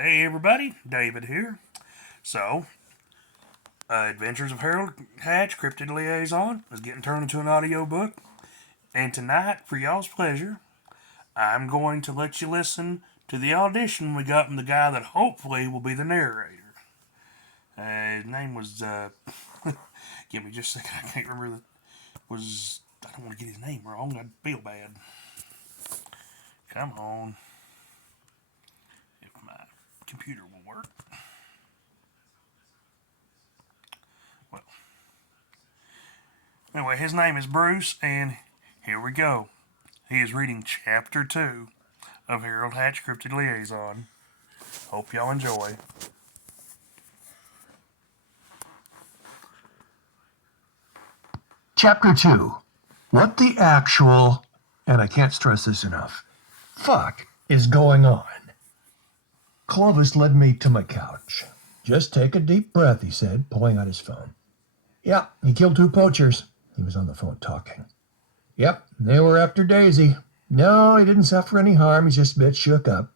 Hey everybody, David here. So, Adventures of Harold Hatch, Cryptid Liaison, is getting turned into an audiobook. And tonight, for y'all's pleasure, I'm going to let you listen to the audition we got from the guy that hopefully will be the narrator. His name was, give me just a second, I can't remember. I don't want to get his name wrong, I'd feel bad. Come on. If my computer will work. Well, anyway, his name is Bruce, and here we go. He is reading Chapter 2 of Harold Hatch Cryptid Liaison. Hope y'all enjoy. Chapter 2. What the actual, and I can't stress this enough, fuck is going on? Clovis led me to my couch. Just take a deep breath, he said, pulling out his phone. Yep, he killed 2 poachers. He was on the phone talking. Yep, they were after Daisy. No, he didn't suffer any harm. He's just a bit shook up.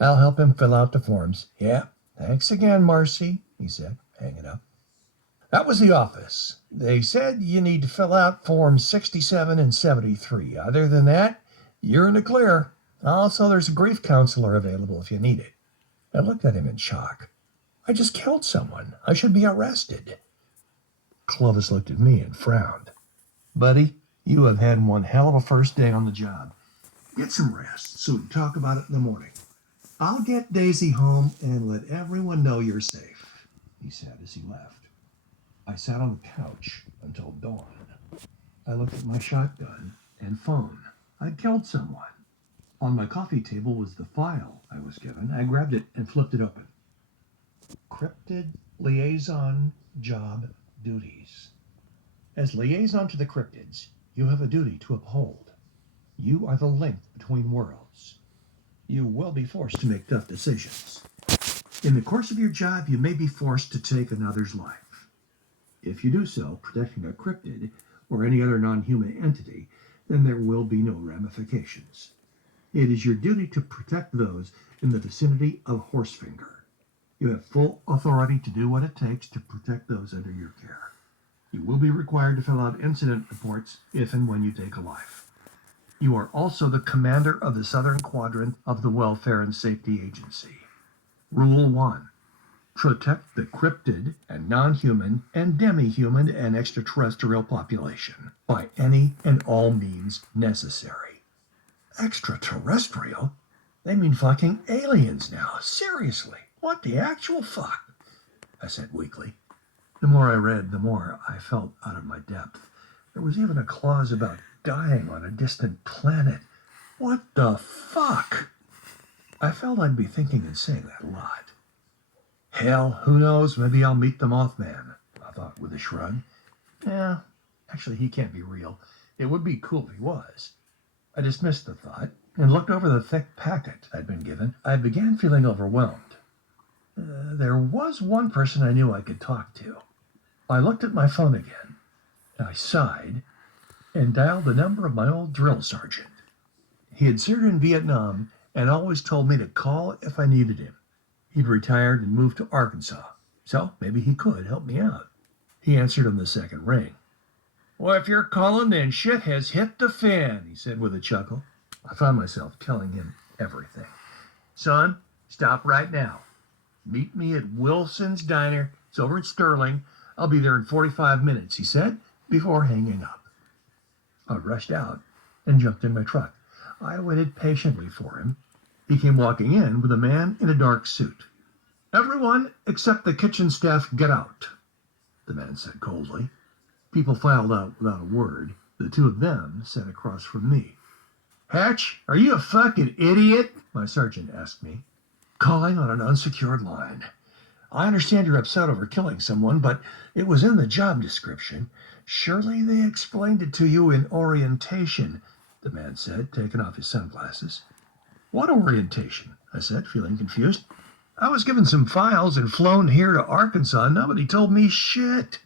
I'll help him fill out the forms. Yeah, thanks again, Marcy, he said, hanging up. That was the office. They said you need to fill out forms 67 and 73. Other than that, you're in the clear. Also, there's a grief counselor available if you need it. I looked at him in shock. I just killed someone. I should be arrested. Clovis looked at me and frowned. Buddy, you have had one hell of a first day on the job. Get some rest so we can talk about it in the morning. I'll get Daisy home and let everyone know you're safe, he said as he left. I sat on the couch until dawn. I looked at my shotgun and phone. I'd killed someone. On my coffee table was the file I was given. I grabbed it and flipped it open. Cryptid Liaison Job Duties. As liaison to the cryptids, you have a duty to uphold. You are the link between worlds. You will be forced to make tough decisions. In the course of your job, you may be forced to take another's life. If you do so, protecting a cryptid or any other non-human entity, then there will be no ramifications. It is your duty to protect those in the vicinity of Horsefinger. You have full authority to do what it takes to protect those under your care. You will be required to fill out incident reports if and when you take a life. You are also the commander of the Southern Quadrant of the Welfare and Safety Agency. Rule 1. Protect the cryptid and non-human and demi-human and extraterrestrial population by any and all means necessary. Extraterrestrial? They mean fucking aliens now. Seriously. What the actual fuck? I said weakly. The more I read, the more I felt out of my depth. There was even a clause about dying on a distant planet. What the fuck? I felt I'd be thinking and saying that a lot. Hell, who knows? Maybe I'll meet the Mothman, I thought with a shrug. Yeah, actually, he can't be real. It would be cool if he was. I dismissed the thought and looked over the thick packet I'd been given. I began feeling overwhelmed. There was one person I knew I could talk to. I looked at my phone again. I sighed and dialed the number of my old drill sergeant. He had served in Vietnam and always told me to call if I needed him. He'd retired and moved to Arkansas, so maybe he could help me out. He answered on the second ring. Well, if you're calling, then shit has hit the fan, he said with a chuckle. I found myself telling him everything. Son, stop right now. Meet me at Wilson's Diner. It's over in Sterling. I'll be there in 45 minutes, he said, before hanging up. I rushed out and jumped in my truck. I waited patiently for him. He came walking in with a man in a dark suit. Everyone except the kitchen staff get out, the man said coldly. People filed out without a word. The 2 of them sat across from me. Hatch, are you a fucking idiot? My sergeant asked me. Calling on an unsecured line. I understand you're upset over killing someone, but it was in the job description. Surely they explained it to you in orientation, the man said, taking off his sunglasses. What orientation? I said, feeling confused. I was given some files and flown here to Arkansas. Nobody told me shit.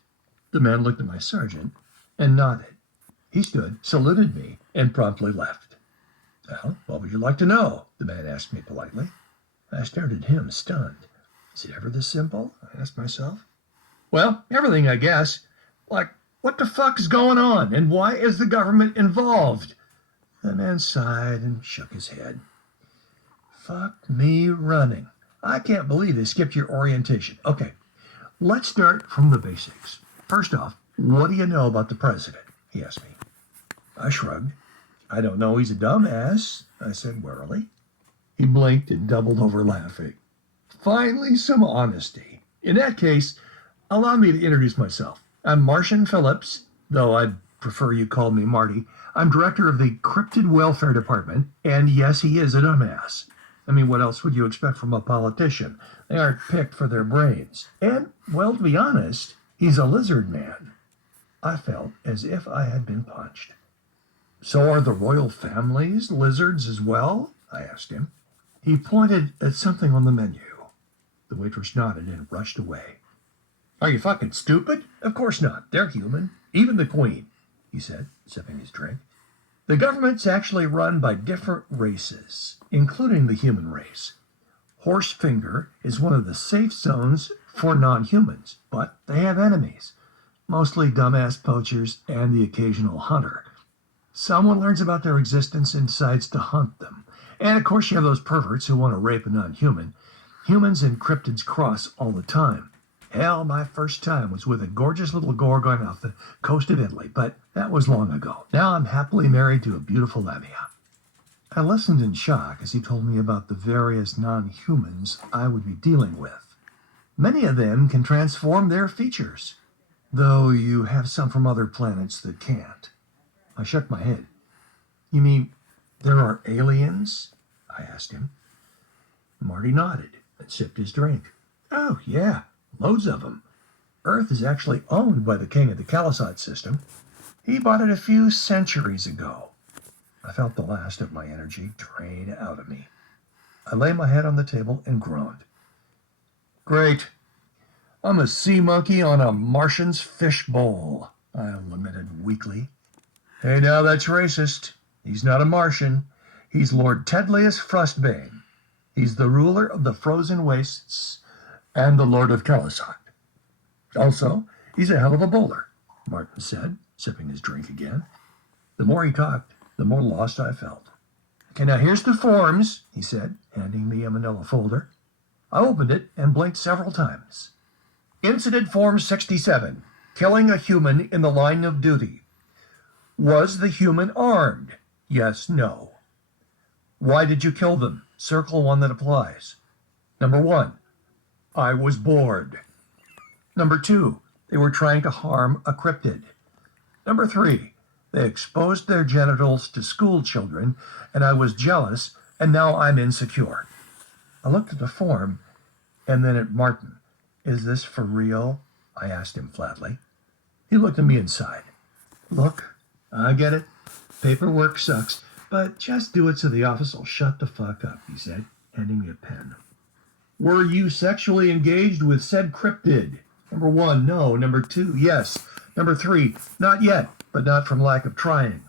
The man looked at my sergeant and nodded. He stood, saluted me, and promptly left. Well, what would you like to know? The man asked me politely. I stared at him, stunned. Is it ever this simple? I asked myself. Well, everything, I guess. Like, what the fuck is going on, and why is the government involved? The man sighed and shook his head. Fuck me running. I can't believe they skipped your orientation. Okay, let's start from the basics. First off, what do you know about the president? He asked me. I shrugged. I don't know, he's a dumbass, I said warily. He blinked and doubled over laughing. Finally, some honesty. In that case, allow me to introduce myself. I'm Martian Phillips, though I'd prefer you called me Marty. I'm director of the Cryptid Welfare Department, and yes, he is a dumbass. I mean, what else would you expect from a politician? They aren't picked for their brains. And, well, to be honest, he's a lizard man. I felt as if I had been punched. So are the royal families lizards as well? I asked him. He pointed at something on the menu. The waitress nodded and rushed away. Are you fucking stupid? Of course not. They're human. Even the queen, he said, sipping his drink. The government's actually run by different races, including the human race. Horsefinger is one of the safe zones for non-humans, but they have enemies, mostly dumbass poachers and the occasional hunter. Someone learns about their existence and decides to hunt them. And of course you have those perverts who want to rape a non-human. Humans and cryptids cross all the time. Hell, my first time was with a gorgeous little gorgon off the coast of Italy, but that was long ago. Now I'm happily married to a beautiful Lamia. I listened in shock as he told me about the various non-humans I would be dealing with. Many of them can transform their features, though you have some from other planets that can't. I shook my head. You mean there are aliens? I asked him. Marty nodded and sipped his drink. Oh, yeah, loads of them. Earth is actually owned by the king of the Calisot system. He bought it a few centuries ago. I felt the last of my energy drain out of me. I lay my head on the table and groaned. Great. I'm a sea monkey on a Martian's fish bowl, I lamented weakly. Hey, now that's racist. He's not a Martian. He's Lord Tedlius Frostbane. He's the ruler of the frozen wastes and the Lord of Calisot. Also, he's a hell of a bowler, Martin said, sipping his drink again. The more he talked, the more lost I felt. Okay, now here's the forms, he said, handing me a manila folder. I opened it and blinked several times. Incident Form 67, killing a human in the line of duty. Was the human armed? Yes, no. Why did you kill them? Circle one that applies. Number 1, I was bored. Number 2, they were trying to harm a cryptid. Number 3, they exposed their genitals to school children, and I was jealous, and now I'm insecure. I looked at the form, and then at Martin. Is this for real? I asked him flatly. He looked at me and sighed. Look, I get it. Paperwork sucks, but just do it so the office will shut the fuck up, he said, handing me a pen. Were you sexually engaged with said cryptid? Number 1, no. Number 2, yes. Number 3, not yet, but not from lack of trying.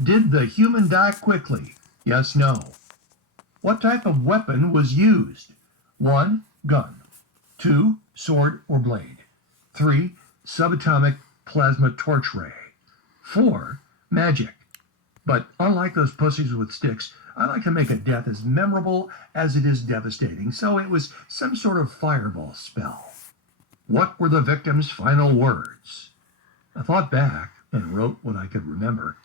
Did the human die quickly? Yes, no. What type of weapon was used? 1, gun. 2, sword or blade. 3, subatomic plasma torch ray. 4, magic. But unlike those pussies with sticks, I like to make a death as memorable as it is devastating, so it was some sort of fireball spell. What were the victim's final words? I thought back and wrote what I could remember.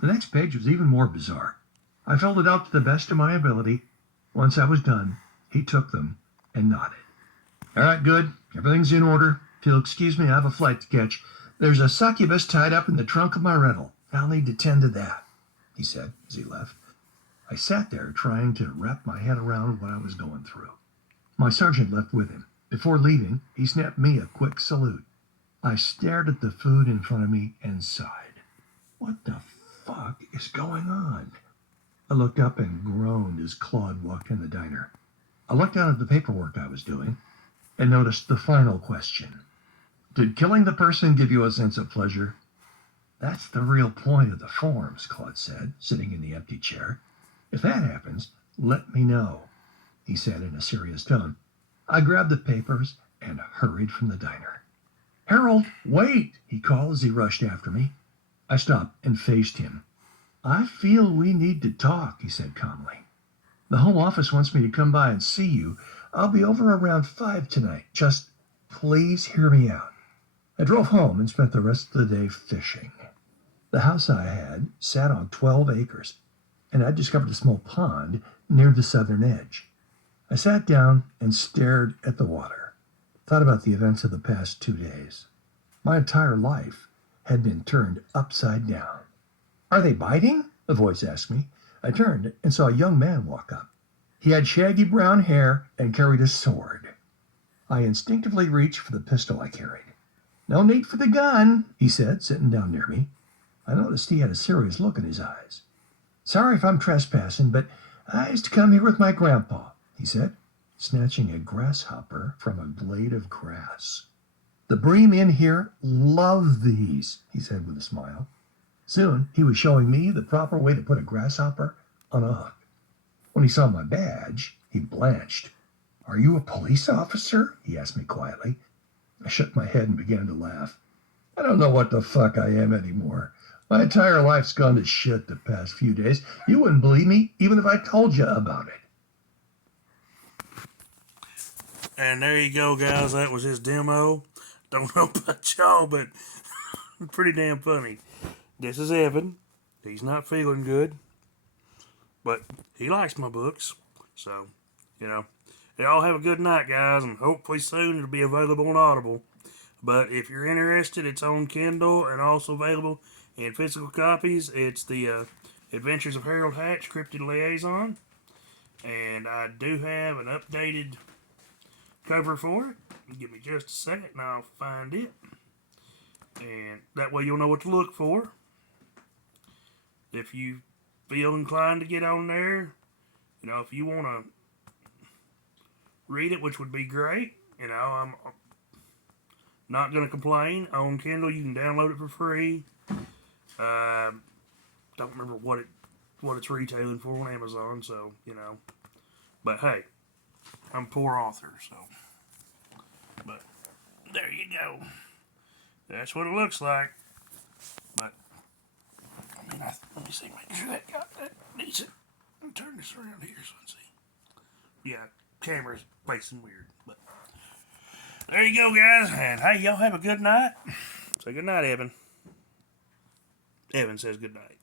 The next page was even more bizarre. I filled it out to the best of my ability. Once I was done, he took them and nodded. All right, good. Everything's in order. If you'll excuse me, I have a flight to catch. There's a succubus tied up in the trunk of my rental. I'll need to tend to that, he said as he left. I sat there trying to wrap my head around what I was going through. My sergeant left with him. Before leaving, he snapped me a quick salute. I stared at the food in front of me and sighed. What the fuck is going on? I looked up and groaned as Claude walked in the diner. I looked down at the paperwork I was doing and noticed the final question. Did killing the person give you a sense of pleasure? That's the real point of the forms, Claude said, sitting in the empty chair. If that happens, let me know. he said in a serious tone. I grabbed the papers and hurried from the diner. Harold, wait, he called as he rushed after me. I stopped and faced him. I feel we need to talk, he said calmly. The home office wants me to come by and see you. I'll be over around 5 tonight. Just please hear me out. I drove home and spent the rest of the day fishing. The house I had sat on 12 acres, and I discovered a small pond near the southern edge. I sat down and stared at the water, thought about the events of the past 2 days. My entire life had been turned upside down. Are they biting? A voice asked me. I turned and saw a young man walk up. He had shaggy brown hair and carried a sword. I instinctively reached for the pistol I carried. No need for the gun, he said, sitting down near me. I noticed he had a serious look in his eyes. Sorry if I'm trespassing, but I used to come here with my grandpa, he said, snatching a grasshopper from a blade of grass. The bream in here love these, he said with a smile. Soon he was showing me the proper way to put a grasshopper on a hook. When he saw my badge, he blanched. Are you a police officer? He asked me quietly. I shook my head and began to laugh. I don't know what the fuck I am anymore. My entire life's gone to shit the past few days. You wouldn't believe me even if I told you about it. And there you go, guys. That was his demo. Don't know about y'all, but pretty damn funny. This is Evan. He's not feeling good, but he likes my books. So, y'all have a good night, guys, and hopefully soon it'll be available on Audible. But if you're interested, it's on Kindle and also available in physical copies. It's the Adventures of Harold Hatch, Cryptid Liaison. And I do have an updated cover for it. Give me just a second and I'll find it. And that way you'll know what to look for. If you feel inclined to get on there, if you want to read it, which would be great, I'm not going to complain. On Kindle, you can download it for free. Don't remember what it's retailing for on Amazon, so, But hey, I'm a poor author, so. But there you go. That's what it looks like. But, let me see, make sure that got that decent. Let me turn this around here so I can see. Yeah, camera's facing weird, but. There you go, guys. And hey, y'all have a good night. Say good night, Evan. Evan says good night.